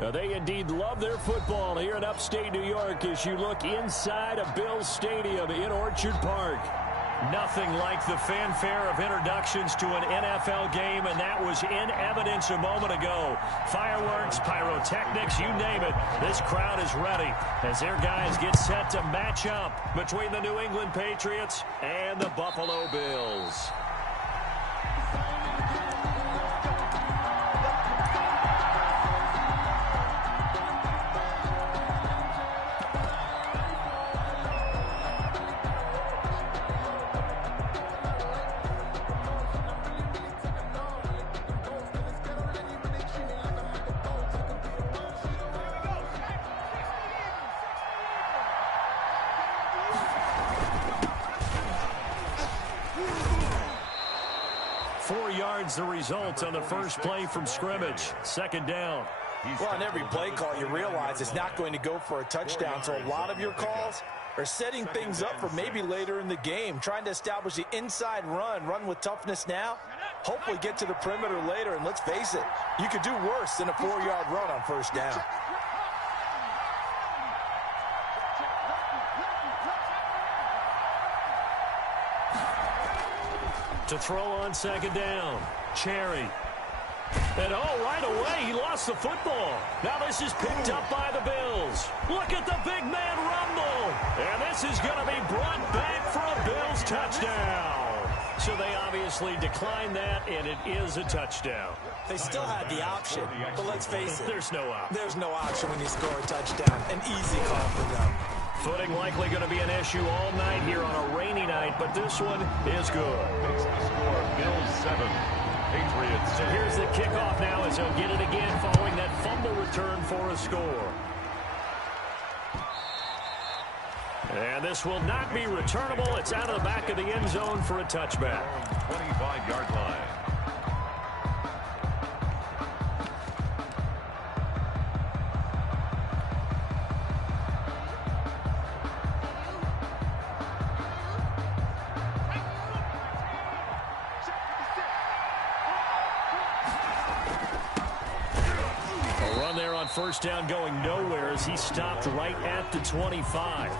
They indeed love their football here in upstate New York as you look inside of Bills Stadium in Orchard Park. Nothing like the fanfare of introductions to an NFL game, and that was in evidence a moment ago. Fireworks, pyrotechnics, you name it. This crowd is ready as their guys get set to match up between the New England Patriots and the Buffalo Bills. The result on the first play from scrimmage. Second down. Well, on every play call, you realize it's not going to go for a touchdown, so a lot of your calls are setting things up for maybe later in the game, trying to establish the inside run with toughness now, hopefully get to the perimeter later, and let's face it, you could do worse than a 4-yard run on first down. To throw on second down, Cherry. And right away, he lost the football. Now this is picked up by the Bills. Look at the big man rumble. And this is going to be brought back for a Bills touchdown. So they obviously declined that, and it is a touchdown. They still had the option, but let's face it. There's no option. There's no option when you score a touchdown. An easy call for them. Footing likely going to be an issue all night here on a rainy night, but this one is good. Makes the score Bills 7, Patriots. So here's the kickoff now as they'll get it again following that fumble return for a score. And this will not be returnable. It's out of the back of the end zone for a touchback. 25-yard line. First down going nowhere as he stopped right at the 25.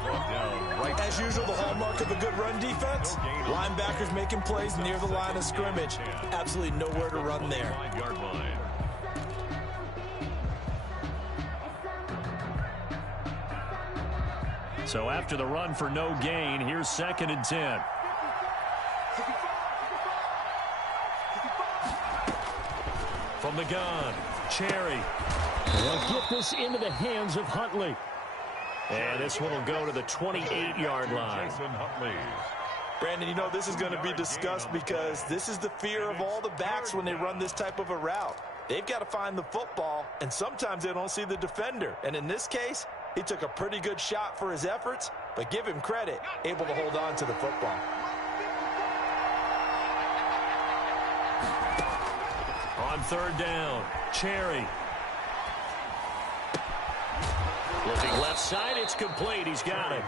As usual, the hallmark of a good run defense, linebackers making plays near the line of scrimmage. Absolutely nowhere to run there. So after the run for no gain, here's 2nd and 10. From the gun, Cherry. They'll get this into the hands of Huntley. And this one will go to the 28-yard line. Brandon, you know this is going to be discussed because this is the fear of all the backs when they run this type of a route. They've got to find the football, and sometimes they don't see the defender. And in this case, he took a pretty good shot for his efforts, but give him credit, able to hold on to the football. On third down, Cherry. Looking left side, it's complete. He's got it.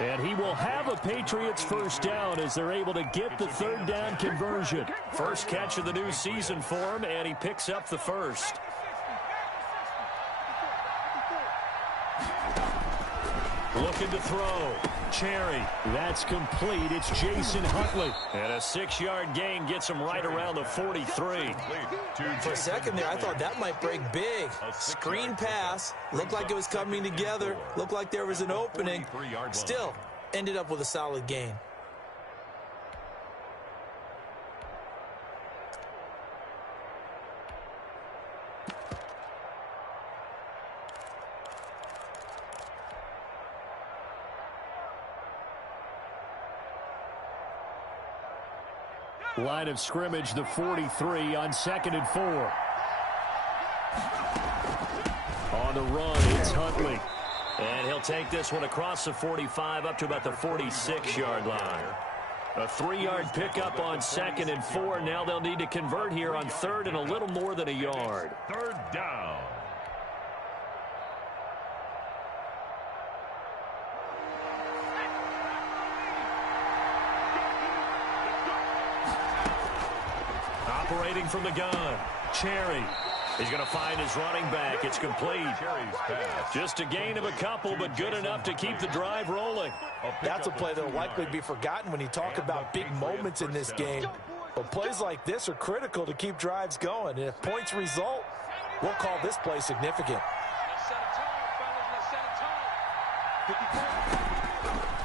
And he will have a Patriots first down as they're able to get the third down conversion. First catch of the new season for him, and he picks up the first. Looking to throw. Cherry. That's complete. It's Jason Huntley. And a 6-yard gain gets him right around the 43. For a second there, I thought that might break big. Screen pass. Looked like it was coming together. Looked like there was an opening. Still, ended up with a solid gain. Line of scrimmage, the 43 on 2nd and 4. On the run, it's Huntley. And he'll take this one across the 45 up to about the 46-yard line. A 3-yard pickup on 2nd and 4. Now they'll need to convert here on 3rd and a little more than a yard. Third down. Operating from the gun, Cherry. He's going to find his running back. It's complete. Just a gain of a couple, but good enough to keep the drive rolling. That's a play that will likely be forgotten when you talk about big moments in this game. But plays like this are critical to keep drives going. And if points result, we'll call this play significant.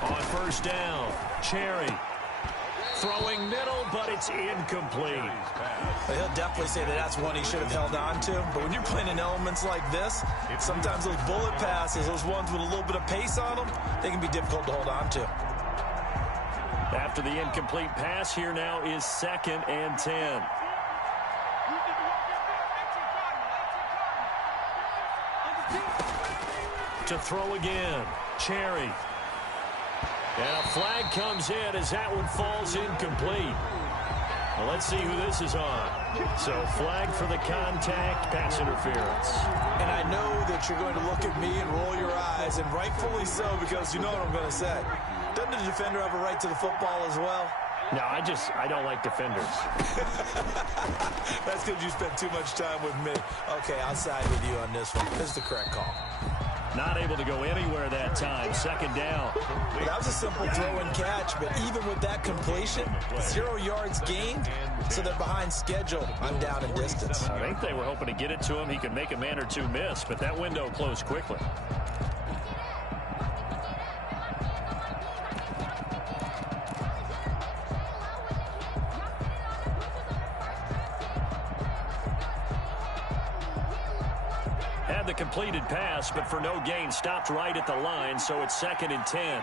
On first down, Cherry. Throwing middle, but it's incomplete. He'll definitely say that that's one he should have held on to. But when you're playing in elements like this, sometimes those bullet passes, those ones with a little bit of pace on them, they can be difficult to hold on to. After the incomplete pass, here now is 2nd and 10. To throw again, Cherry. And a flag comes in as that one falls incomplete. Well, let's see who this is on. So flag for the contact, pass interference. And I know that you're going to look at me and roll your eyes, and rightfully so, because you know what I'm going to say. Doesn't the defender have a right to the football as well? No, I don't like defenders. That's because you spent too much time with me. Okay, I'll side with you on this one. This is the correct call. Not able to go anywhere that time. 2nd down. Well, that was a simple throw and catch, but even with that completion, 0 yards gained, so they're behind schedule on down and distance. I think they were hoping to get it to him. He could make a man or two miss, but that window closed quickly. Had the completed pass, but for no gain, stopped right at the line, so it's 2nd and 10.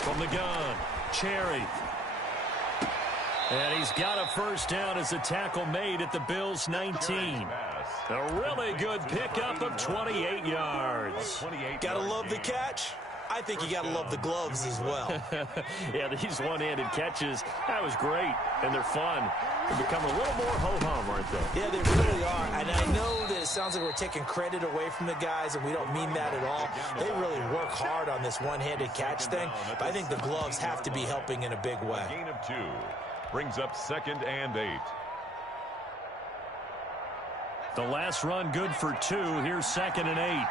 From the gun, Cherry. And he's got a first down as a tackle made at the Bills' 19. A really good pickup of 28 yards. Gotta love the catch. I think you gotta love the gloves as well. Yeah, these one-handed catches, that was great, and they're fun. They become a little more ho-hum, aren't they? Yeah, they really are. And I know that it sounds like we're taking credit away from the guys, and we don't mean that at all. They really work hard on this one-handed catch thing, but I think the gloves have to be helping in a big way. Gain of 2 brings up 2nd and 8. The last run good for 2. Here's 2nd and 8.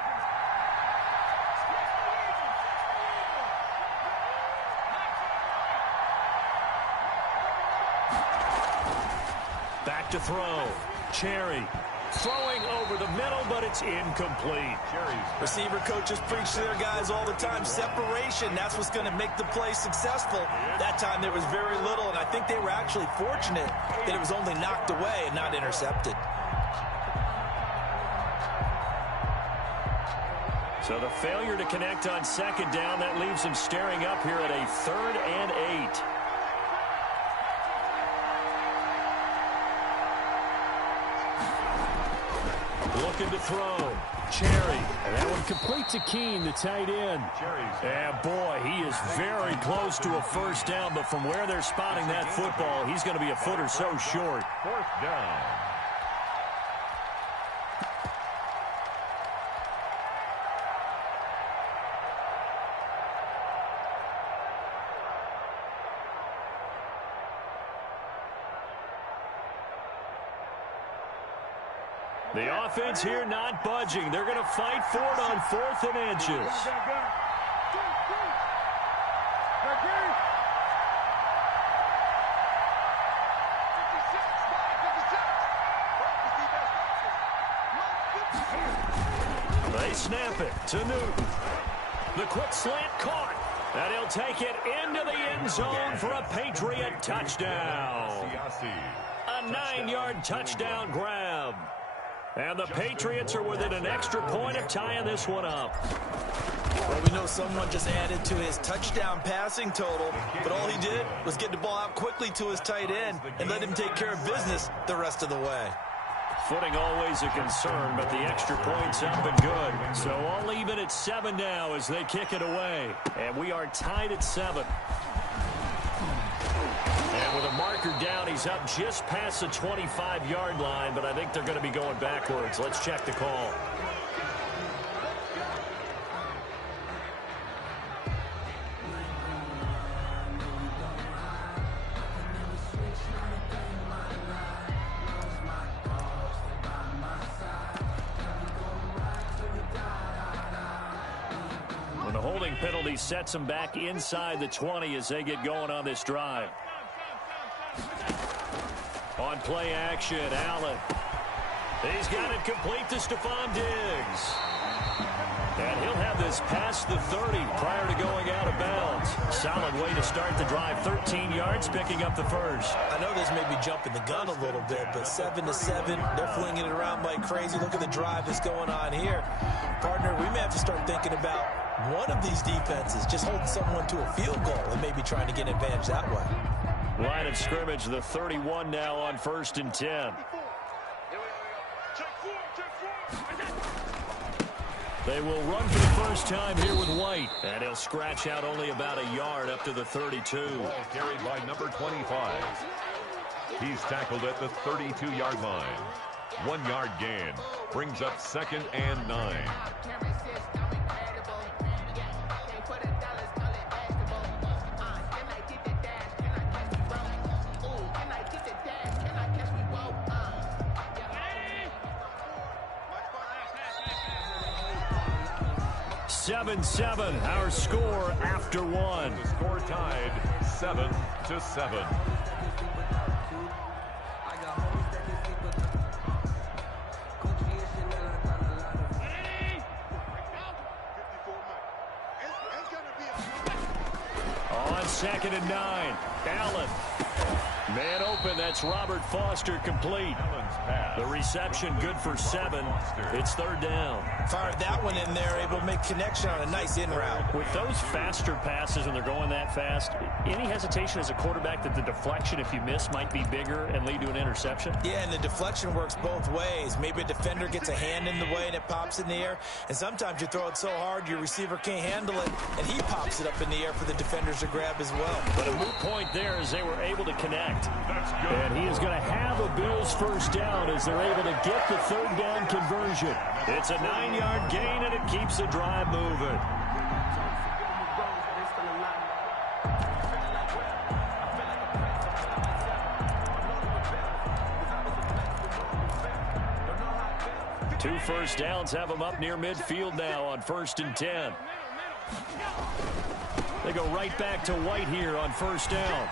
Back to throw. Cherry throwing over the middle, but it's incomplete. Receiver coaches preach to their guys all the time. Separation, that's what's going to make the play successful. That time there was very little, and I think they were actually fortunate that it was only knocked away and not intercepted. So the failure to connect on 2nd down, that leaves them staring up here at a 3rd and 8. Looking to throw. Cherry. And that one complete to Keene, the tight end. And boy, he is very close to a first down, but from where they're spotting that football, he's going to be a foot or so short. 4th down. The offense here not budging. They're going to fight for it on 4th and inches. They snap it to Newton. The quick slant caught. And he'll take it into the end zone for a Patriot touchdown. A 9-yard touchdown grab. And the Patriots are within an extra point of tying this one up. Well, we know someone just added to his touchdown passing total, but all he did was get the ball out quickly to his tight end and let him take care of business the rest of the way. Footing always a concern, but the extra point's up and good. So all even at 7 now as they kick it away. And we are tied at 7. And with a marker down, he's up just past the 25-yard line, but I think they're going to be going backwards. Let's check the call. holding penalty sets them back inside the 20 as they get going on this drive. On play action, Allen. He's got it complete to Stephon Diggs. And he'll have this past the 30 prior to going out of bounds. Solid way to start the drive. 13 yards, picking up the first. I know this may be jumping the gun a little bit, but 7-7, they're flinging it around like crazy. Look at the drive that's going on here. Partner, we may have to start thinking about one of these defenses just holding someone to a field goal and maybe trying to get an advantage that way. Line of scrimmage, the 31 now on 1st and 10. They will run for the first time here with White. And he'll scratch out only about a yard up to the 32. Ball carried by number 25. He's tackled at the 32-yard line. 1 yard gain. Brings up 2nd and 9. Seven, our score after one. The score tied 7-7. On 2nd and 9, Allen. Man open, that's Robert Foster complete. The reception good for 7. It's 3rd down. Fired that one in there, able to make connection on a nice in route. With those faster passes when they're going that fast, any hesitation as a quarterback that the deflection, if you miss, might be bigger and lead to an interception? Yeah, and the deflection works both ways. Maybe a defender gets a hand in the way and it pops in the air. And sometimes you throw it so hard your receiver can't handle it, and he pops it up in the air for the defenders to grab as well. But a moot point there as they were able to connect. And he is going to have a Bills first down as they're able to get the 3rd down conversion. It's a 9-yard gain, and it keeps the drive moving. Two first downs have them up near midfield now on 1st and 10. They go right back to White here on 1st down.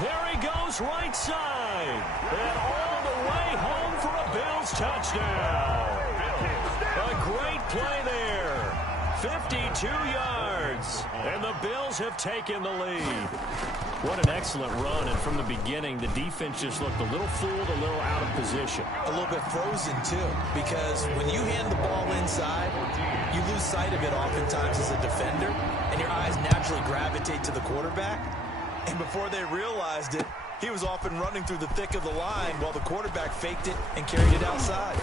There he goes, right side. And all the way home for a Bills touchdown. A great play there. 52 yards. And the Bills have taken the lead. What an excellent run. And from the beginning, the defense just looked a little fooled, a little out of position. A little bit frozen, too, because when you hand the ball inside, you lose sight of it oftentimes as a defender, and your eyes naturally gravitate to the quarterback. And before they realized it, he was off and running through the thick of the line while the quarterback faked it and carried it outside.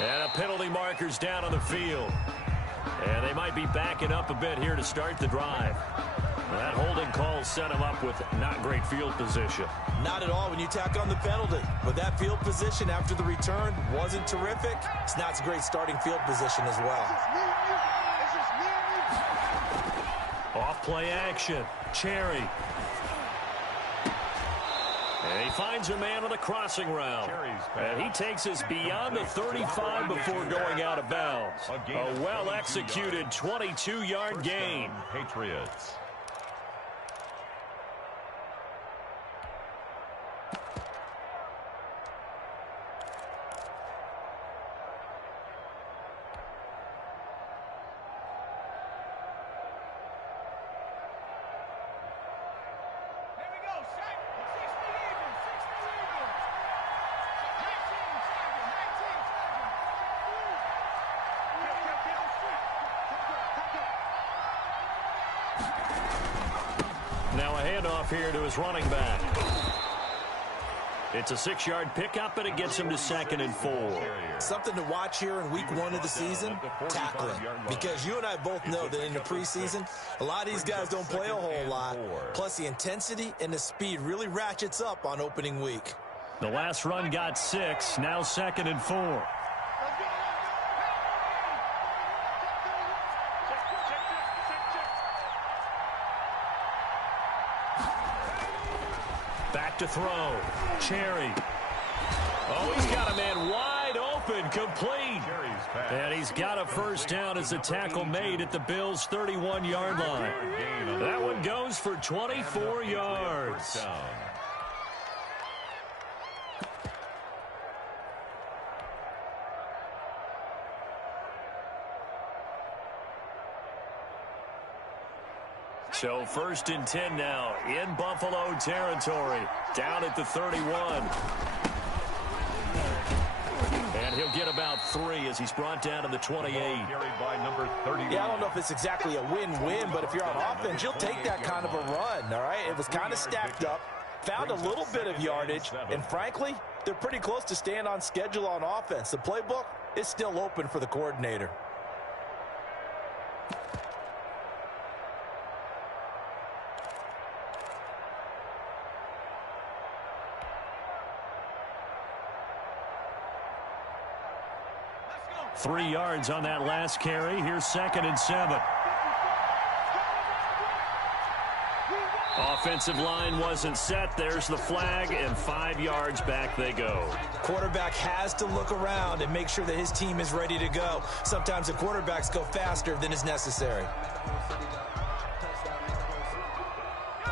And a penalty marker's down on the field. And they might be backing up a bit here to start the drive. That holding call set him up with not great field position. Not at all when you tack on the penalty. But that field position after the return wasn't terrific. It's not a great starting field position as well. Off play action. Cherry. And he finds a man on the crossing route. And he takes us beyond the 35 before going out of bounds. A well-executed 22-yard gain. Patriots. Now a handoff here to his running back. It's a 6-yard pickup, and it gets him to 2nd and 4. Something to watch here in week 1 of the season, tackling. Because you and I both know that in the preseason, a lot of these guys don't play a whole lot. Plus, the intensity and the speed really ratchets up on opening week. The last run got 6, now 2nd and 4. Back to throw. Cherry. Oh, he's got a man wide open, complete. And he's got a first down as the tackle made at the Bills' 31-yard line. That one goes for 24 yards. So first and 10 now in Buffalo territory. Down at the 31. And he'll get about 3 as he's brought down to the 28. Yeah, I don't know if it's exactly a win-win, but if you're on offense, you'll take that kind of a run, all right? It was kind of stacked up, found a little bit of yardage, and frankly, they're pretty close to staying on schedule on offense. The playbook is still open for the coordinator. Three yards on that last carry. Here's 2nd and 7. Offensive line wasn't set. There's the flag, and 5 yards back they go. Quarterback has to look around and make sure that his team is ready to go. Sometimes the quarterbacks go faster than is necessary.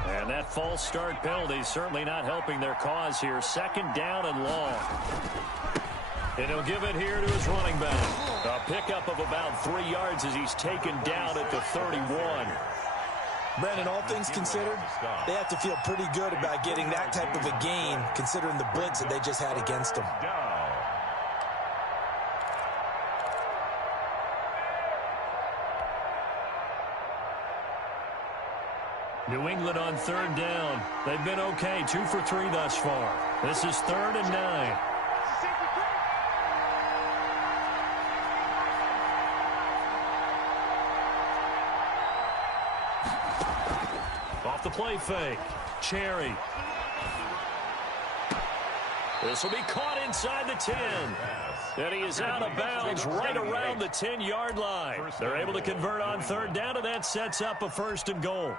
And that false start penalty certainly not helping their cause here. 2nd down and long. And he'll give it here to his running back. A pickup of about 3 yards as he's taken down at the 31. Brandon, all things considered, they have to feel pretty good about getting that type of a gain considering the blitz that they just had against them. New England on 3rd down. They've been okay, 2 for 3 thus far. This is 3rd and 9. The play fake. Cherry. This will be caught inside the 10. And he is out of bounds right around the 10-yard line. They're able to convert on 3rd down, and that sets up a 1st and goal.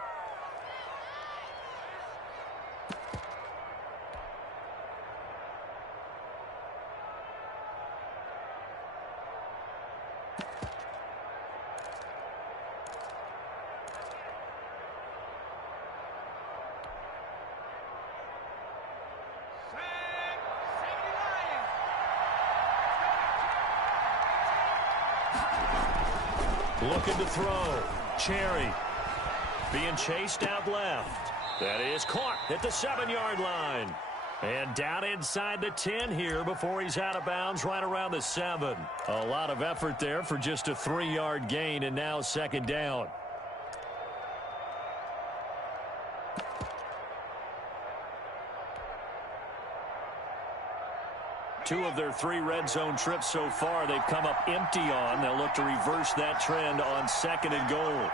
Looking to throw. Cherry being chased out left. That is caught at the 7-yard line. And down inside the 10 here before he's out of bounds right around the 7. A lot of effort there for just a 3-yard gain, and now 2nd down. Two of their 3 red zone trips so far they've come up empty on. They'll look to reverse that trend on 2nd and goal.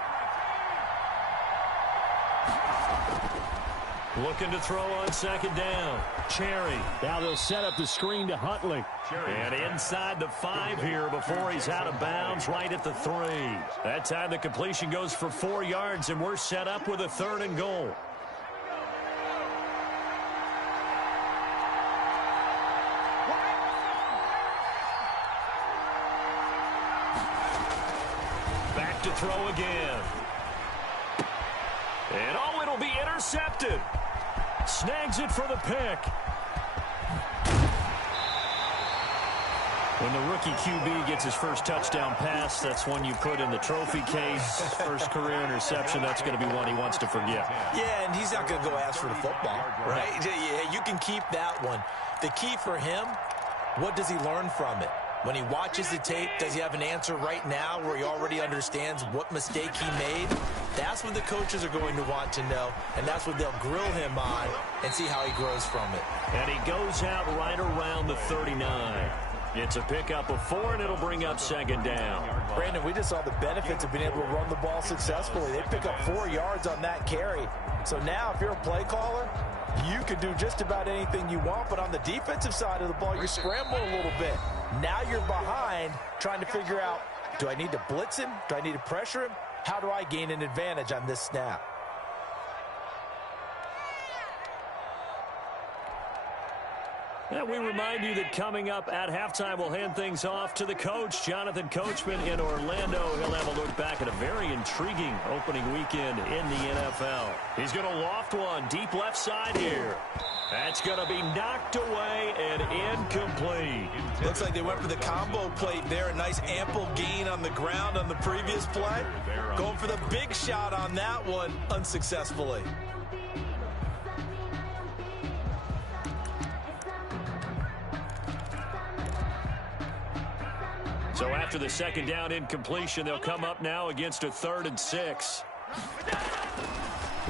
Looking to throw on 2nd down. Cherry. Now they'll set up the screen to Huntley. And inside the 5 here before he's out of bounds right at the 3. That time the completion goes for 4 yards, and we're set up with a 3rd and goal. To throw again. And oh, it'll be intercepted. Snags it for the pick. When the rookie QB gets his first touchdown pass, that's one you put in the trophy case. First career interception, that's going to be one he wants to forget. Yeah, and he's not going to go ask for the football, right? Yeah, you can keep that one. The key for him, what does he learn from it? When he watches the tape, does he have an answer right now where he already understands what mistake he made? That's what the coaches are going to want to know, and that's what they'll grill him on and see how he grows from it. And he goes out right around the 39. It's a pickup of 4, and it'll bring up 2nd down. Brandon, we just saw the benefits of being able to run the ball successfully. They pick up 4 yards on that carry. So now if you're a play caller, you can do just about anything you want, but on the defensive side of the ball, you're scrambling a little bit. Now you're behind trying to figure out, do I need to blitz him? Do I need to pressure him? How do I gain an advantage on this snap? And we remind you that coming up at halftime, we'll hand things off to the coach, Jonathan Coachman in Orlando. He'll have a look back at a very intriguing opening weekend in the NFL. He's going to loft one deep left side here. That's going to be knocked away and incomplete. Looks like they went for the combo plate there. A nice ample gain on the ground on the previous play. Going for the big shot on that one unsuccessfully. So after the second down incompletion, they'll come up now against a 3rd and 6.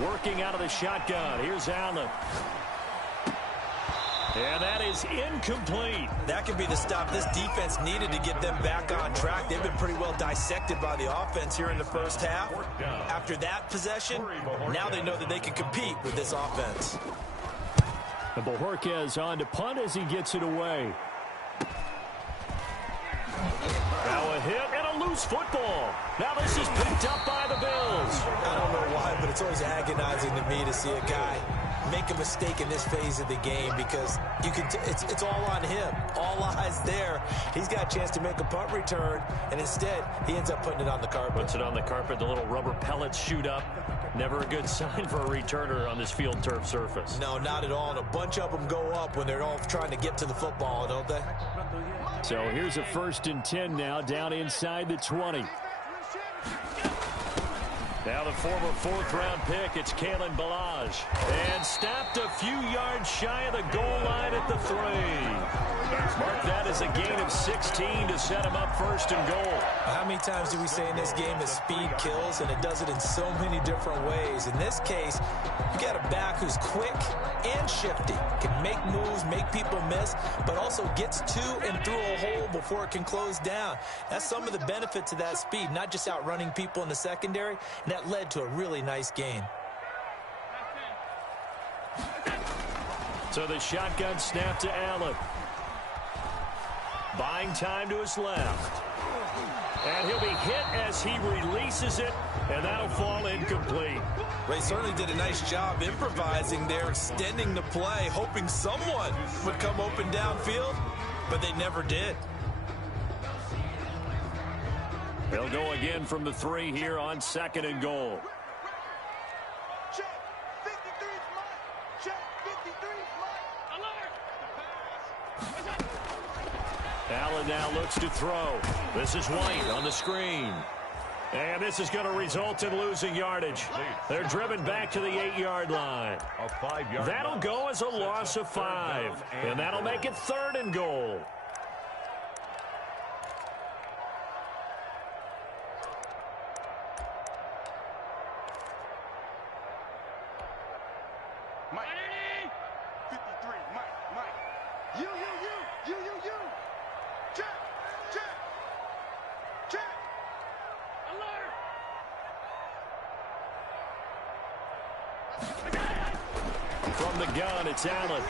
Working out of the shotgun. Here's Allen. And that is incomplete. That could be the stop this defense needed to get them back on track. They've been pretty well dissected by the offense here in the first half. After that possession, now they know that they can compete with this offense. And Bojorquez on to punt as he gets it away. Now a hit and a loose football. Now this is picked up by the Bills. I don't know why, but it's always agonizing to me to see a guy make a mistake in this phase of the game because you can it's all on him. All eyes there. He's got a chance to make a punt return, and instead he ends up putting it on the carpet. Puts it on the carpet. The little rubber pellets shoot up. Never a good sign for a returner on this field turf surface. No, not at all. And a bunch of them go up when they're all trying to get to the football, don't they? So here's a 1st and 10 now, down inside the 20. Now the former 4th-round pick, it's Kalen Ballage. And stopped a few yards shy of the goal line at the 3. Mark that as a gain of 16 to set him up 1st and goal. How many times do we say in this game that speed kills, and it does it in so many different ways? In this case, you got a back who's quick and shifty, can make moves, make people miss, but also gets to and through a hole before it can close down. That's some of the benefits of that speed, not just outrunning people in the secondary, and that led to a really nice gain. So the shotgun snap to Allen. Buying time to his left. And he'll be hit as he releases it, and that'll fall incomplete. Well, he certainly did a nice job improvising there, extending the play, hoping someone would come open downfield, but they never did. They'll go again from the 3 here on 2nd and goal. Check 53 Mike. Check 53 Mike. Alert. Allen now looks to throw. This is White on the screen. And this is going to result in losing yardage. They're driven back to the 8-yard line. That'll go as a loss of 5. And that'll make it 3rd and goal. Mike. 53 Mike. You. Check. Alert. From the gun, it's Allen.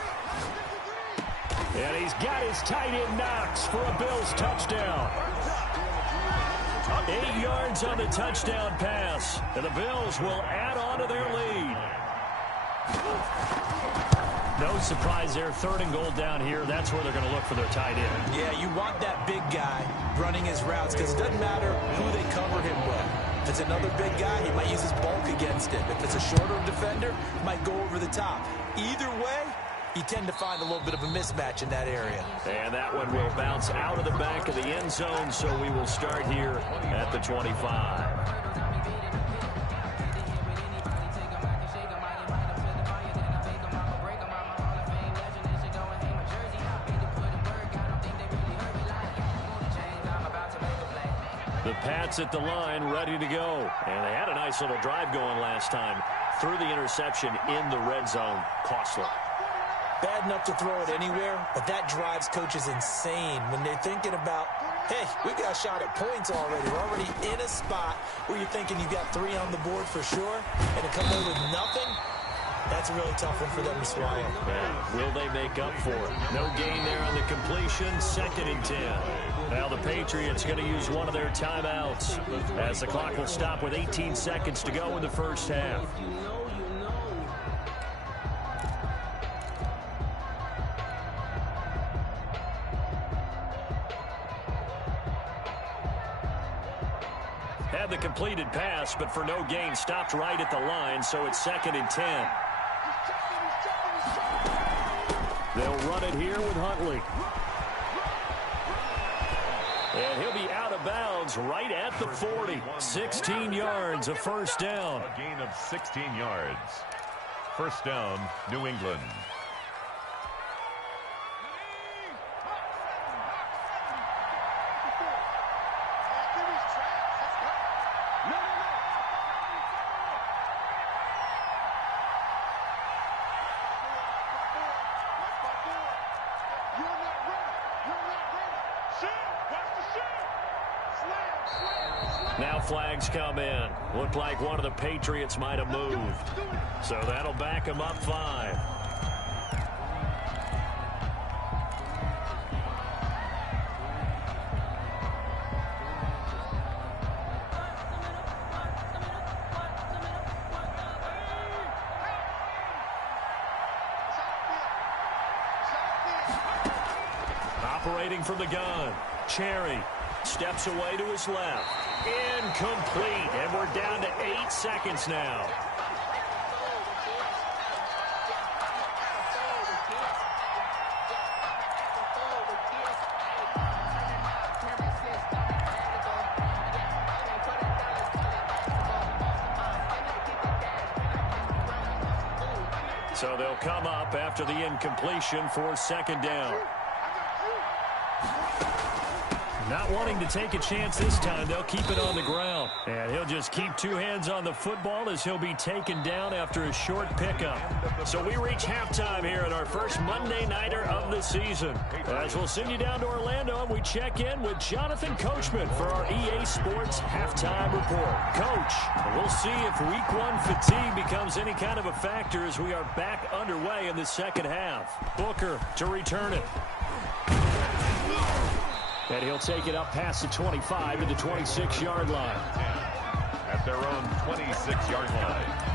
And he's got his tight end Knox for a Bills touchdown. 8 yards on the touchdown pass. And the Bills will add on to their lead. No surprise there. 3rd and goal down here. That's where they're going to look for their tight end. Yeah, you want that big guy running his routes because it doesn't matter who they cover him with. If it's another big guy, he might use his bulk against him. If it's a shorter defender, he might go over the top. Either way, you tend to find a little bit of a mismatch in that area. And that one will bounce out of the back of the end zone, so we will start here at the 25. The Pats at the line, ready to go. And they had a nice little drive going last time. Threw the interception in the red zone. Costly. Bad enough to throw it anywhere, but that drives coaches insane when they're thinking about, hey, we got a shot at points already. We're already in a spot where you're thinking you've got 3 on the board for sure, and to come in with nothing, that's a really tough one for them to swallow. Yeah. Will they make up for it? No gain there on the completion. 2nd and 10. Now the Patriots going to use one of their timeouts as the clock will stop with 18 seconds to go in the first half. Had the completed pass, but for no gain, stopped right at the line, so it's 2nd and 10. They'll run it here with Huntley. And he'll be out of bounds right at the 40. 16 yards, a first down. A gain of 16 yards. First down, New England. Now flags come in. Looked like one of the Patriots might have moved. So that'll back him up 5. Operating from the gun, Cherry steps away to his left. Incomplete, and we're down to 8 seconds now. So they'll come up after the incompletion for 2nd down. Not wanting to take a chance this time, they'll keep it on the ground. And he'll just keep 2 hands on the football as he'll be taken down after a short pickup. So we reach halftime here at our first Monday Nighter of the season. As we'll send you down to Orlando, and we check in with Jonathan Coachman for our EA Sports Halftime Report. Coach, we'll see if Week 1 fatigue becomes any kind of a factor as we are back underway in the second half. Booker to return it. And he'll take it up past the 25 to the 26-yard line. At their own 26-yard line.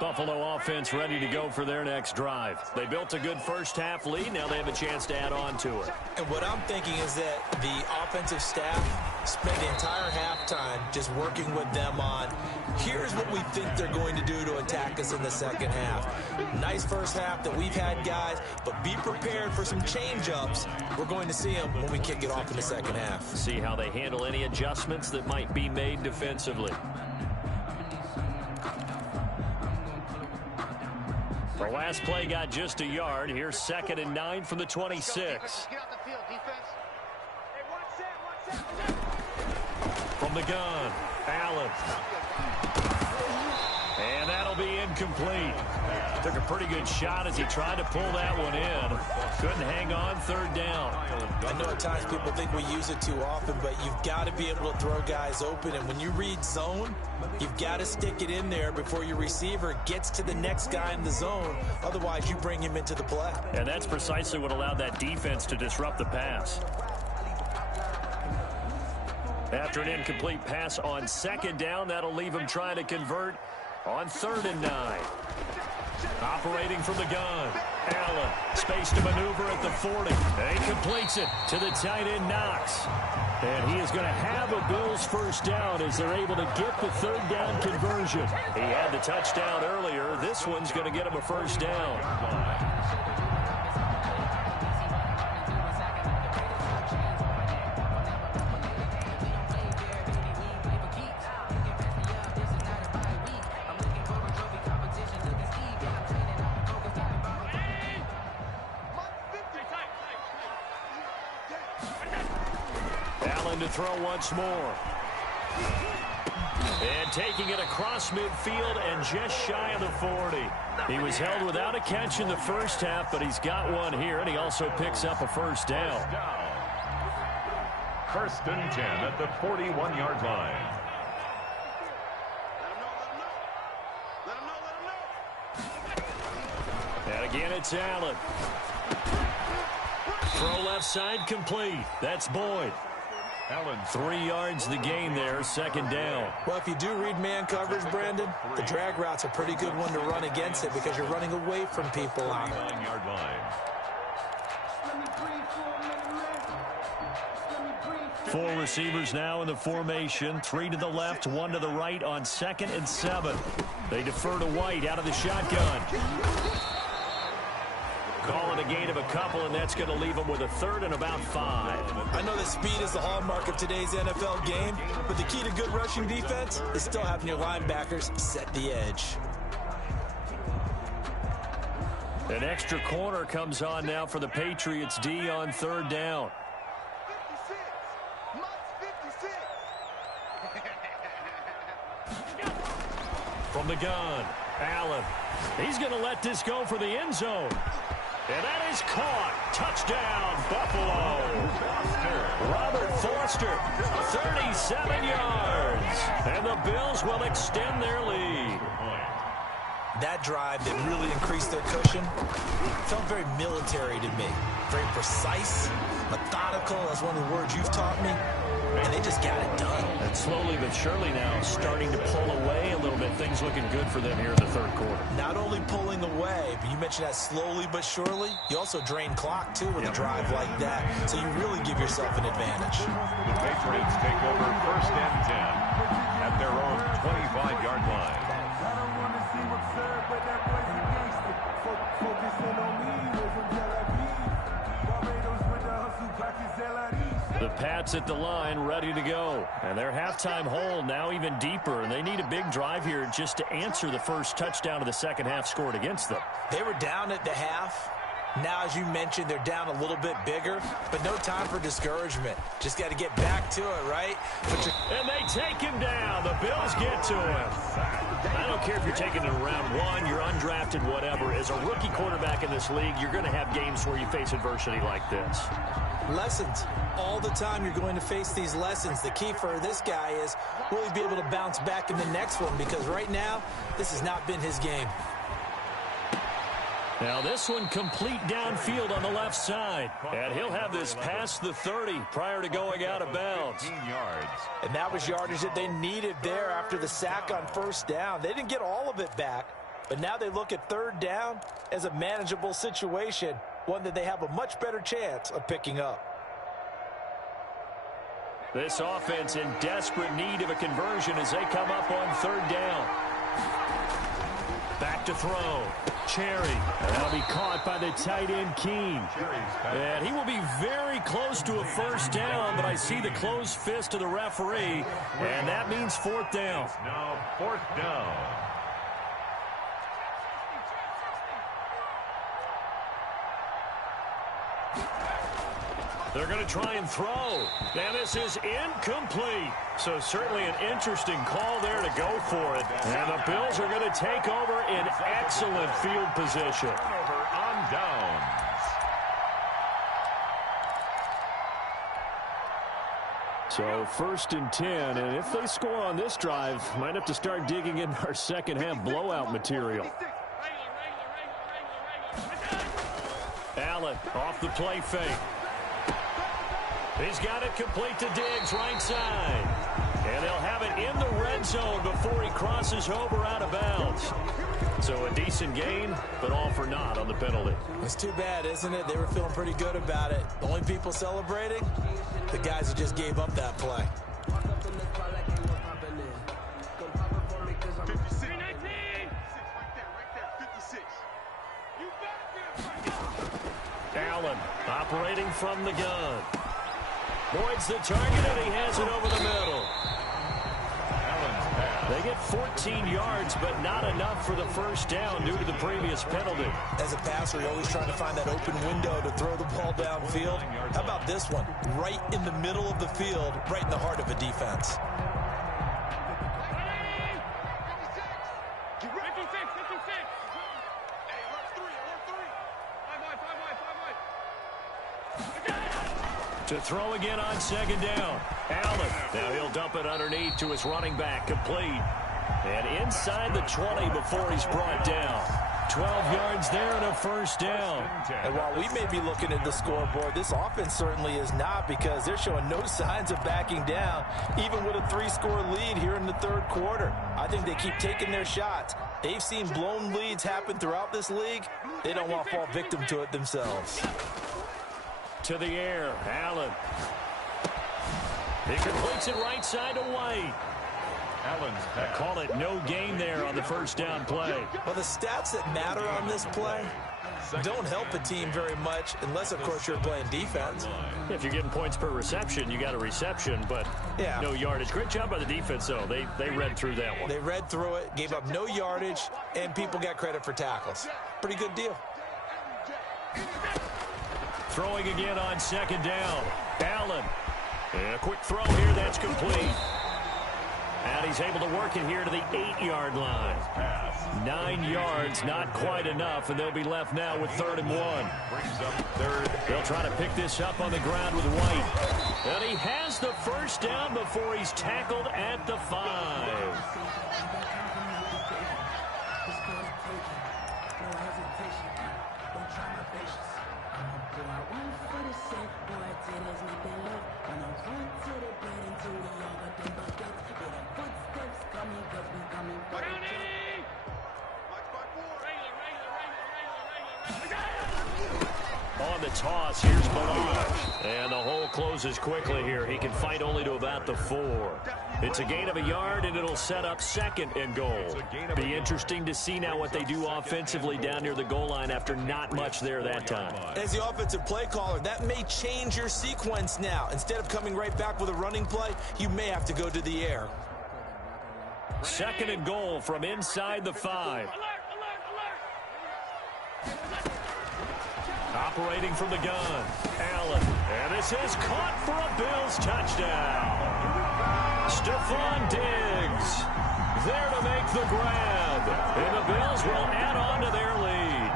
Buffalo offense ready to go for their next drive. They built a good first-half lead. Now they have a chance to add on to it. And what I'm thinking is that the offensive staff spent the entire halftime just working with them on, here's what we think they're going to do to attack us in the second half. Nice first half that we've had, guys, but be prepared for some change-ups. We're going to see them when we kick it off in the second half. See how they handle any adjustments that might be made defensively. The last play got just a yard. Here's 2nd and 9 from the 26. Get out the field, defense. From the gun, Allen. And that'll be incomplete. Took a pretty good shot as he tried to pull that one in. Couldn't hang on, 3rd down. I know at times people think we use it too often, but you've got to be able to throw guys open. And when you read zone, you've got to stick it in there before your receiver gets to the next guy in the zone. Otherwise, you bring him into the play. And that's precisely what allowed that defense to disrupt the pass. After an incomplete pass on 2nd down, that'll leave him trying to convert on 3rd and 9. Operating from the gun, Allen, space to maneuver at the 40. And he completes it to the tight end, Knox. And he is going to have a Bills first down as they're able to get the 3rd down conversion. He had the touchdown earlier. This one's going to get him a first down. To throw once more. And taking it across midfield and just shy of the 40. He was held without a catch in the first half, but he's got one here, and he also picks up a first down. 1st and 10 at the 41-yard line. And again, it's Allen. Throw left side complete. That's Boyd. Allen. 3 yards the gain there, second down. Well, if you do read man coverage, Brandon, the drag route's a pretty good one to run against it because you're running away from people on it. 9-yard line. 4 receivers now in the formation. 3 to the left, 1 to the right on 2nd and 7. They defer to White out of the shotgun. Call it a gain of a couple, and that's going to leave them with a 3rd and about 5. I know that speed is the hallmark of today's NFL game, but the key to good rushing defense is still having your linebackers set the edge. An extra corner comes on now for the Patriots D on 3rd down. From the gun, Allen. He's going to let this go for the end zone. And that is caught. Touchdown, Buffalo. Robert Foster, 37 yards. And the Bills will extend their lead. That drive that really increased their cushion felt very military to me. Very precise, methodical. That's one of the words you've taught me. And they just got it done. And slowly but surely now starting to pull away a little bit. Things looking good for them here in the 3rd quarter. Not only pulling away, but you mentioned that slowly but surely. You also drain clock, too, with a drive like that. So you really give yourself an advantage. The Patriots take over 1st and 10 at their own 25-yard line. The Pats at the line, ready to go. And their halftime hole now even deeper. And they need a big drive here just to answer the first touchdown of the second half scored against them. They were down at the half. Now, as you mentioned, they're down a little bit bigger, but no time for discouragement. Just got to get back to it, right? And they take him down. The Bills get to him. I don't care if you're taking it in round 1, you're undrafted, whatever. As a rookie quarterback in this league, you're going to have games where you face adversity like this. Lessons. All the time you're going to face these lessons. The key for this guy is, will he be able to bounce back in the next one? Because right now, this has not been his game. Now this one complete downfield on the left side. And he'll have this past the 30 prior to going out of bounds. 15 yards. And that was yardage that they needed there after the sack on 1st down. They didn't get all of it back, but now they look at 3rd down as a manageable situation, one that they have a much better chance of picking up. This offense in desperate need of a conversion as they come up on 3rd down. Back to throw. Cherry. That'll be caught by the tight end, Keene. And he will be very close to a 1st down, but I see the closed fist of the referee, and that means 4th down. Now 4th down. They're going to try and throw. And this is incomplete. So certainly an interesting call there to go for it. And the Bills are going to take over in excellent field position. Turnover on downs. So 1st and 10, and if they score on this drive, might have to start digging in our second half blowout material. Allen off the play fake. He's got it complete to Diggs, right side. And they'll have it in the red zone before he crosses over out of bounds. So a decent gain, but all for naught on the penalty. It's too bad, isn't it? They were feeling pretty good about it. The only people celebrating, the guys who just gave up that play. Allen operating from the gun. Boyd's the target, and he has it over the middle. They get 14 yards, but not enough for the 1st down due to the previous penalty. As a passer, you're always trying to find that open window to throw the ball downfield. How about this one? Right in the middle of the field, right in the heart of a defense. To throw again on 2nd down. Allen. Now he'll dump it underneath to his running back. Complete. And inside the 20 before he's brought down. 12 yards there and a first down. And while we may be looking at the scoreboard, this offense certainly is not, because they're showing no signs of backing down, even with a 3-score lead here in the third quarter. I think they keep taking their shots. They've seen blown leads happen throughout this league. They don't want to fall victim to it themselves. To the air, Allen. He completes it right side to White. I call it no gain there on the first down play. Well, the stats that matter on this play don't help a team very much unless, of course, you're playing defense. If you're getting points per reception, you got a reception, but no yardage. Great job by the defense, though. They read through that one. They read through it, gave up no yardage, and people got credit for tackles. Pretty good deal. Throwing again on second down. Allen. And a quick throw here. That's complete. And he's able to work it here to the 8-yard line. 9 yards, not quite enough, and they'll be left now with 3rd and 1. They'll try to pick this up on the ground with White. And he has the first down before he's tackled at the 5. On the toss, here's Balaj. And the hole closes quickly here. He can fight only to about the 4. It's a gain of a yard, and it'll set up 2nd and goal. Be interesting to see now what they do offensively down near the goal line after not much there that time. As the offensive play caller, that may change your sequence now. Instead of coming right back with a running play, you may have to go to the air. 2nd and goal from inside the 5. Operating from the gun, Allen. And this is caught for a Bills touchdown. Stephon Diggs there to make the grab. And the Bills will add on to their lead.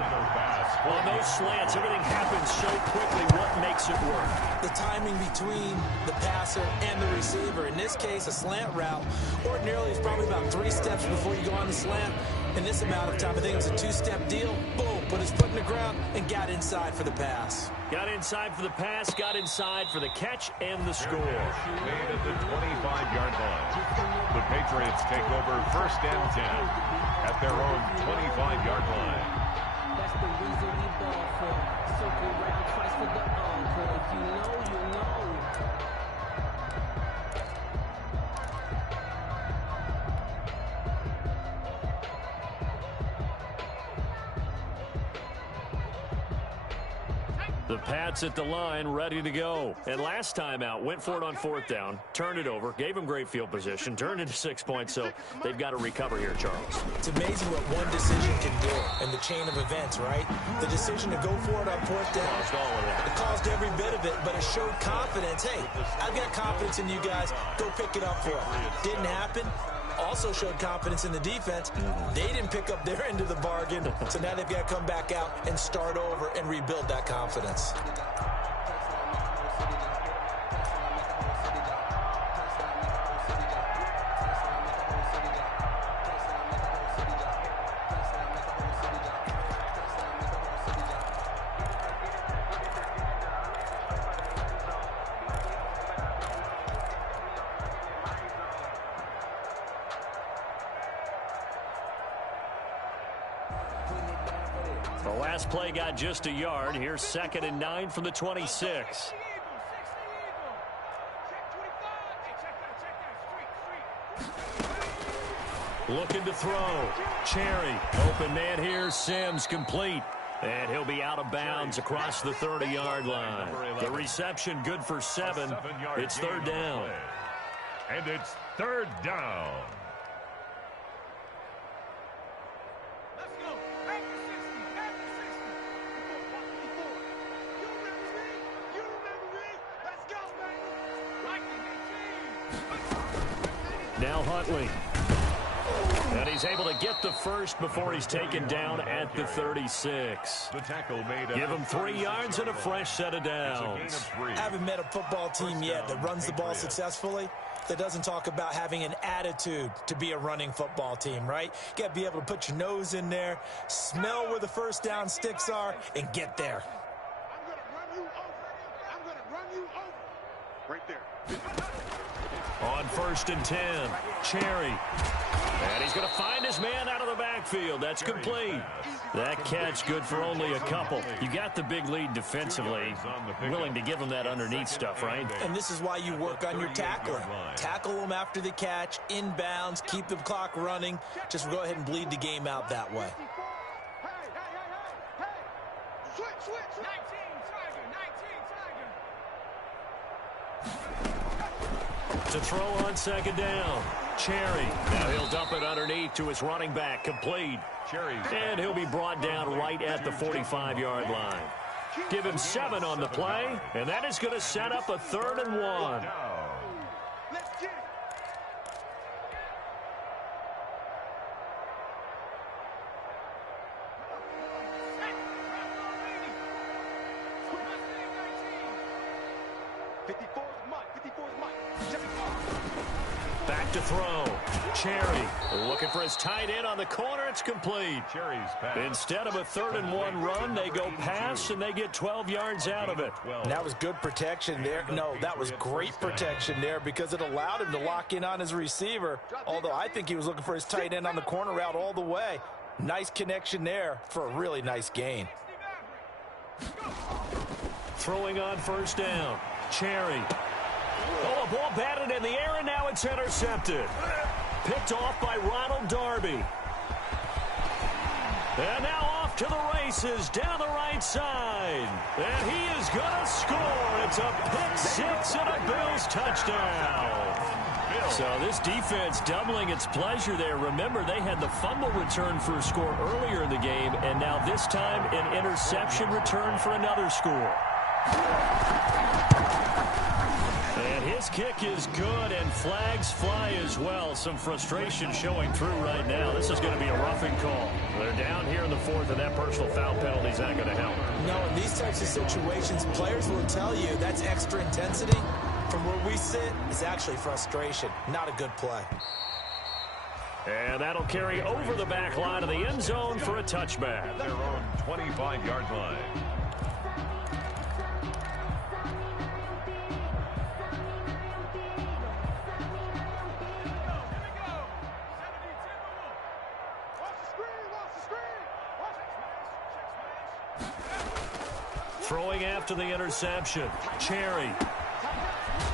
On those slants, everything happens so quickly. What makes it work? The timing between the passer and the receiver. In this case, a slant route ordinarily is probably about 3 steps before you go on the slant. In this amount of time, I think it was a 2-step deal. Boom, put his foot in the ground and got inside for the pass. Got inside for the pass, got inside for the catch and the score. Made at the 25-yard line. The Patriots take over 1st and 10 at their own 25-yard line. That's the reason we ball for. Circle round twice for the encore. If you know, you know. The Pats at the line, ready to go. And last time out, went for it on 4th down, turned it over, gave them great field position, turned into 6 points, so they've got to recover here, Charles. It's amazing what one decision can do in the chain of events, right? The decision to go for it on 4th down. Caused all of that. It caused every bit of it, but it showed confidence. Hey, I've got confidence in you guys. Go pick it up for it. Didn't happen. Also showed confidence in the defense. They didn't pick up their end of the bargain, so now they've got to come back out and start over and rebuild that confidence. The last play got just a yard. Here's 2nd and 9 from the 26. Looking to throw. Cherry. Open man here. Sims complete. And he'll be out of bounds across the 30-yard line. The reception good for 7. It's 3rd down. And it's 3rd down. Now Huntley. And he's able to get the first before he's taken down at the 36. The tackle made. Give him 3 yards and a fresh set of downs. Haven't met a football team yet that runs the ball successfully, that doesn't talk about having an attitude to be a running football team, right? You got to be able to put your nose in there, smell where the first down sticks are, and get there. I'm going to run you over. I'm going to run you over. Right there. On 1st and 10, Cherry. And he's going to find his man out of the backfield. That's complete. That catch good for only a couple. You got the big lead defensively. Willing to give him that underneath stuff, right? And this is why you work on your tackling. Tackle them after the catch, inbounds, keep the clock running. Just go ahead and bleed the game out that way. Hey. Switch. 19, Tiger. To throw on 2nd down. Cherry. Now he'll dump it underneath to his running back. Complete. And he'll be brought down right at the 45-yard line. Give him 7 on the play, and that is going to set up a 3rd and 1. Let's get it. Back to throw. Cherry looking for his tight end on the corner. It's complete. Instead of a 3rd and 1 run, they go pass, and they get 12 yards out of it. That was good protection there. No, that was great protection there because it allowed him to lock in on his receiver, although I think he was looking for his tight end on the corner route all the way. Nice connection there for a really nice gain. Throwing on 1st down. Cherry. Oh, a ball batted in the air, and now it's intercepted. Picked off by Ronald Darby. And now off to the races down the right side. And he is going to score. It's a pick 6 and a Bills touchdown. So this defense doubling its pleasure there. Remember, they had the fumble return for a score earlier in the game, and now this time an interception return for another score. And his kick is good, and flags fly as well. Some frustration showing through right now. This is going to be a roughing call. They're down here in the 4th, and that personal foul penalty is not going to help. No, in these types of situations, players will tell you that's extra intensity. From where we sit, it's actually frustration. Not a good play. And that'll carry over the back line of the end zone for a touchback. Their own 25-yard line. Throwing after the interception. Cherry.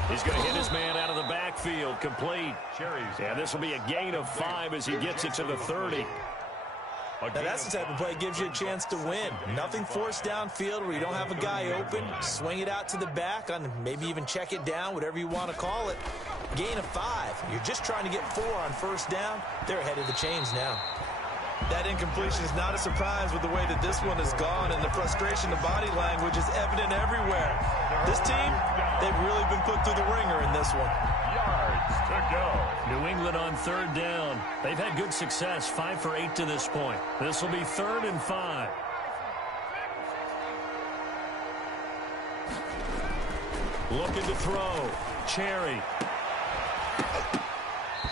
He's going to hit his man out of the backfield. Complete. And this will be a gain of 5 as he gets it to the 30. Now that's the type of play that gives you a chance to win. Nothing forced downfield where you don't have a guy open. Swing it out to the back, on maybe even check it down, whatever you want to call it. Gain of 5. You're just trying to get 4 on 1st down. They're ahead of the chains now. That incompletion is not a surprise with the way that this one has gone, and the frustration, the body language is evident everywhere. This team, they've really been put through the ringer in this one. Yards to go. New England on 3rd down. They've had good success, 5 for 8 to this point. This will be 3rd and 5. Looking to throw. Cherry.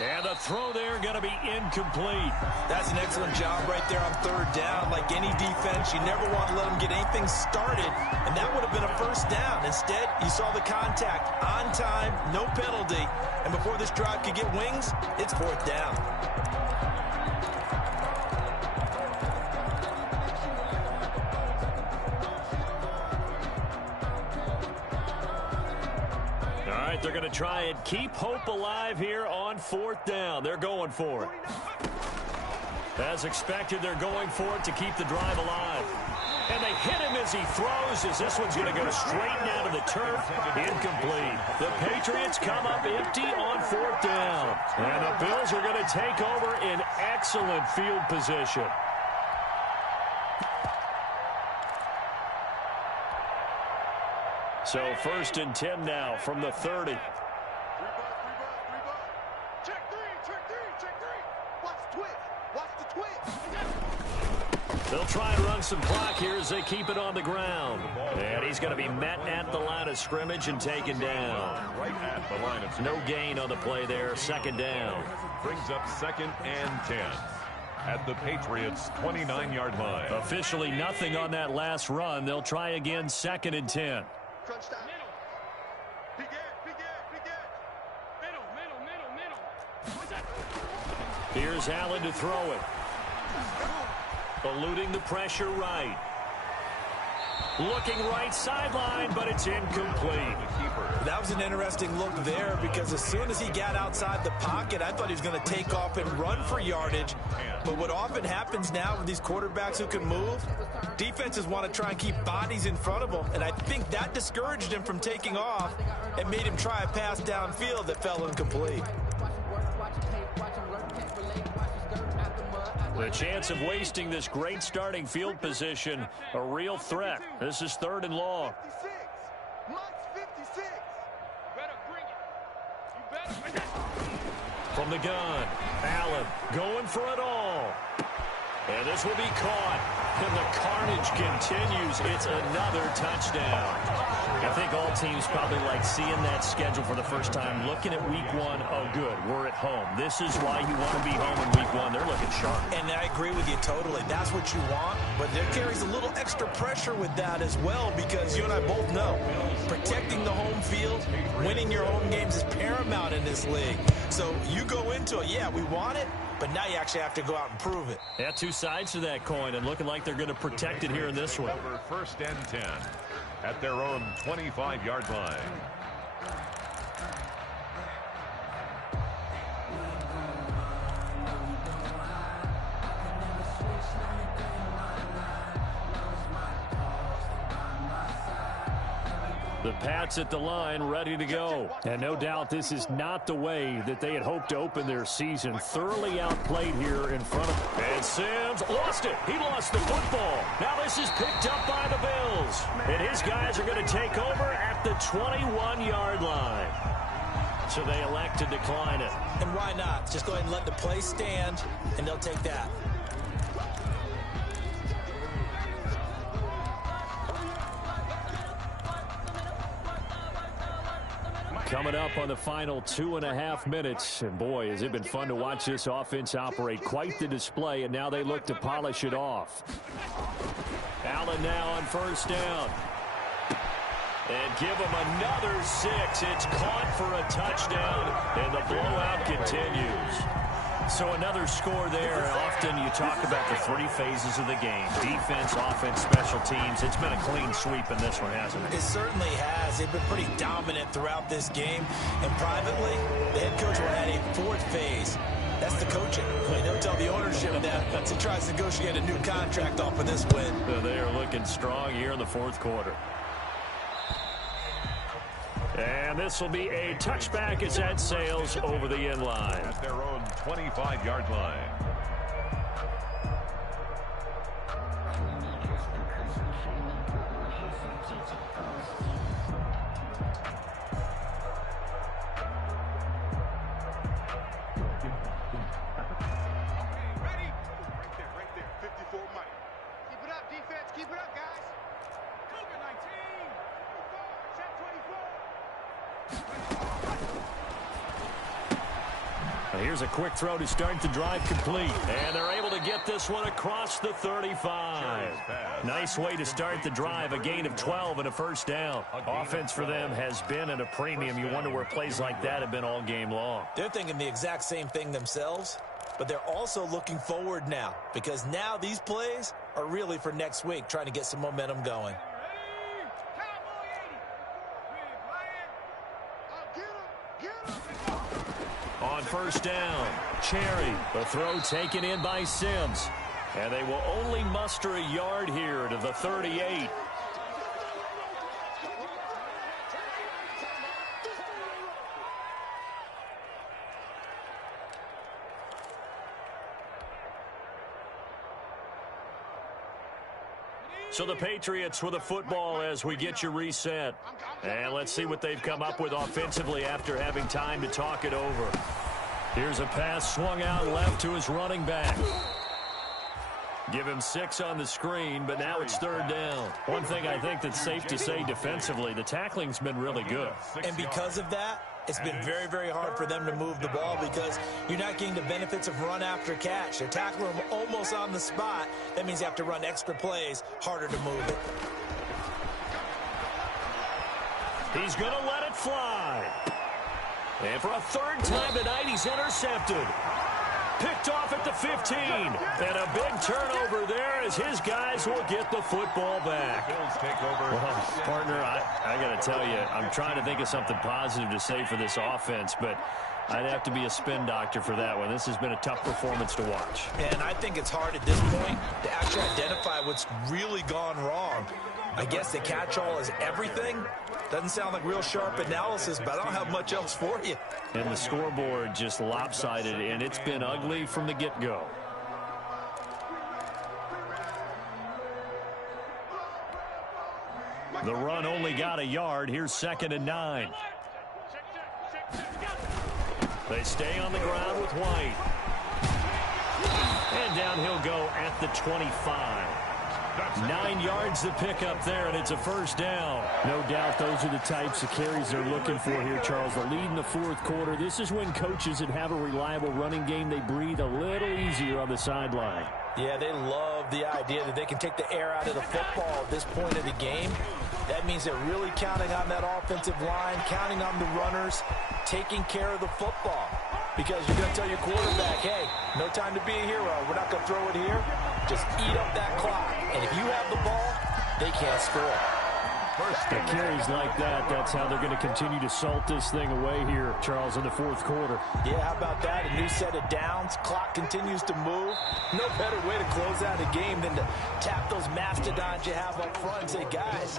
And the throw there going to be incomplete. That's an excellent job right there on 3rd down. Like any defense, you never want to let them get anything started, and that would have been a 1st down. Instead, you saw the contact on time, no penalty, and before this drive could get wings, it's 4th down. They're going to try and keep hope alive here on 4th down. They're going for it. As expected, they're going for it to keep the drive alive. And they hit him as he throws, as this one's going to go straight down to the turf. Incomplete. The Patriots come up empty on 4th down. And the Bills are going to take over in excellent field position. So 1st and 10 now from the 30. Check three. Watch twist. try and run some clock here as they keep it on the ground. And he's going to be met at the line of scrimmage and taken down. Right at the line of No gain on the play there. Second down. brings up 2nd and 10 at the Patriots' 29-yard line. Officially nothing on that last run. They'll try again 2nd and 10. Crunch time. Big air. Middle. Here's Allen to throw it. Eluding the pressure right. Looking right sideline, but it's incomplete. That was an interesting look there because as soon as he got outside the pocket, I thought he was going to take off and run for yardage. But what often happens now with these quarterbacks who can move, defenses want to try and keep bodies in front of them. And I think that discouraged him from taking off and made him try a pass downfield that fell incomplete. The chance of wasting this great starting field position, a real threat. This is 3rd and long. 56. Mike's 56. Better bring it. From the gun, Allen going for it all. And this will be caught. And the carnage continues. It's another touchdown. I think all teams probably like seeing that schedule for the first time, looking at week 1. Oh, good, we're at home. This is why you want to be home in week 1. They're looking sharp. And I agree with you totally. That's what you want. But there carries a little extra pressure with that as well because you and I both know protecting the home field, winning your home games is paramount in this league. So you go into it, yeah, we want it, but now you actually have to go out and prove it. Yeah, two sides to that coin, and looking like they're going to protect it here in this one. Over 1st and 10 at their own 25-yard line. The Pats at the line, ready to go. And no doubt this is not the way that they had hoped to open their season. Thoroughly outplayed here in front of... And Sims lost it. He lost the football. Now this is picked up by the Bills. And his guys are going to take over at the 21-yard line. So they elect to decline it. And why not? Just go ahead and let the play stand, and they'll take that. Coming up on the final 2.5 minutes. And boy, has it been fun to watch this offense operate. Quite the display, and now they look to polish it off. Allen now on 1st down. And give him another 6. It's caught for a touchdown, and the blowout continues. So another score there. Often you talk about the 3 phases of the game. Defense, offense, special teams. It's been a clean sweep in this one, hasn't it? It certainly has. They've been pretty dominant throughout this game. And privately, the head coach will add a 4th phase. That's the coaching. I mean, he'll tell the ownership that as he tries to negotiate a new contract off of this win. So they are looking strong here in the 4th quarter. And this will be a touchback as that sails over the end line. At their own 25-yard line. Ready? Right there. 54 Mike. Keep it up, defense. Keep it up, guys. Cougar 19. Check 24. Here's a quick throw to start the drive complete. And they're able to get this one across the 35. Nice way to start the drive. A gain of 12 and a 1st down. Offense for them has been at a premium. You wonder where plays like that have been all game long. They're thinking the exact same thing themselves, but they're also looking forward now because now these plays are really for next week, trying to get some momentum going. On 1st down, Cherry. The throw taken in by Sims. And they will only muster a yard here to the 38. So the Patriots with a football as we get you reset. And let's see what they've come up with offensively after having time to talk it over. Here's a pass swung out left to his running back. Give him 6 on the screen, but now it's 3rd down. One thing I think that's safe to say defensively, the tackling's been really good. And because of that, it's been very, very hard for them to move the ball because you're not getting the benefits of run after catch. They're tackling them almost on the spot. That means you have to run extra plays, harder to move it. He's going to let it fly. And for a 3rd time tonight, he's intercepted. Picked off at the 15. And a big turnover there as his guys will get the football back. Well, partner, I got to tell you, I'm trying to think of something positive to say for this offense, but I'd have to be a spin doctor for that one. This has been a tough performance to watch. And I think it's hard at this point to actually identify what's really gone wrong. I guess the catch-all is everything. Doesn't sound like real sharp analysis, but I don't have much else for you. And the scoreboard just lopsided, and it's been ugly from the get-go. The run only got a yard. Here's 2nd and 9. They stay on the ground with White. And down he'll go at the 25. 9 yards to pick up there, and it's a 1st down. No doubt those are the types of carries they're looking for here, Charles. The lead in the 4th quarter. This is when coaches that have a reliable running game, they breathe a little easier on the sideline. Yeah, they love the idea that they can take the air out of the football at this point of the game. That means they're really counting on that offensive line, counting on the runners, taking care of the football. Because you're going to tell your quarterback, hey, no time to be a hero. We're not going to throw it here. Just eat up that clock. And if you have the ball, they can't score. The carries like that, that's how they're going to continue to salt this thing away here, Charles, in the 4th quarter. Yeah, how about that? A new set of downs. Clock continues to move. No better way to close out a game than to tap those mastodons you have up front and say, guys,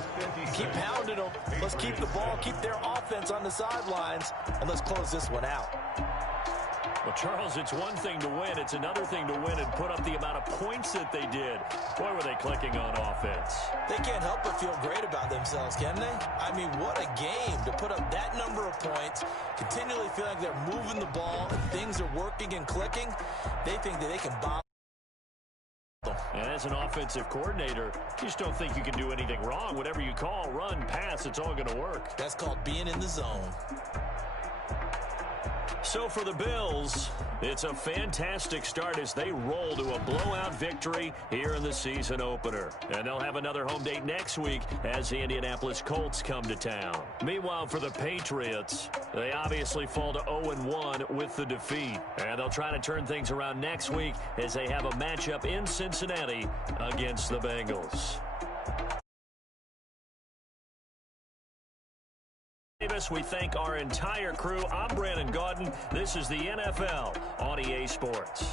keep pounding them. Let's keep the ball, keep their offense on the sidelines, and let's close this one out. Well, Charles, it's one thing to win. It's another thing to win and put up the amount of points that they did. Boy, were they clicking on offense. They can't help but feel great about themselves, can they? I mean, what a game to put up that number of points, continually feel like they're moving the ball and things are working and clicking. They think that they can bomb. And as an offensive coordinator, you just don't think you can do anything wrong. Whatever you call, run, pass, it's all going to work. That's called being in the zone. So for the Bills, it's a fantastic start as they roll to a blowout victory here in the season opener. And they'll have another home date next week as the Indianapolis Colts come to town. Meanwhile, for the Patriots, they obviously fall to 0-1 with the defeat. And they'll try to turn things around next week as they have a matchup in Cincinnati against the Bengals. We thank our entire crew. I'm Brandon Gaudin. This is the NFL on EA Sports.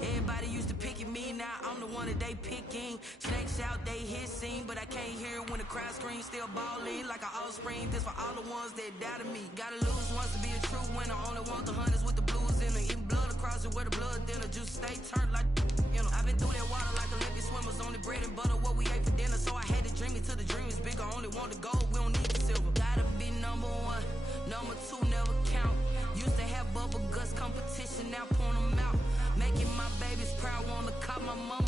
Everybody used to pick at me, now I'm the one that they picking. Snakes out, they hissing, but I can't hear it when the crowd screams. Still balling like an offspring. This for all the ones that doubted me. Gotta lose once to be a true winner. Only want the hunters with the blues in it. Eating blood across it where the blood thinner. Juice stay turned like, you know. I've been through that water like Olympic swimmers. Only bread and butter what we ate for dinner. So I had to dream it till the dream is bigger. Only want the gold, we don't need the silver. Gotta be number one, number two never count. Used to have bubble guts competition, now point them out. Making my babies proud, wanna cop my mama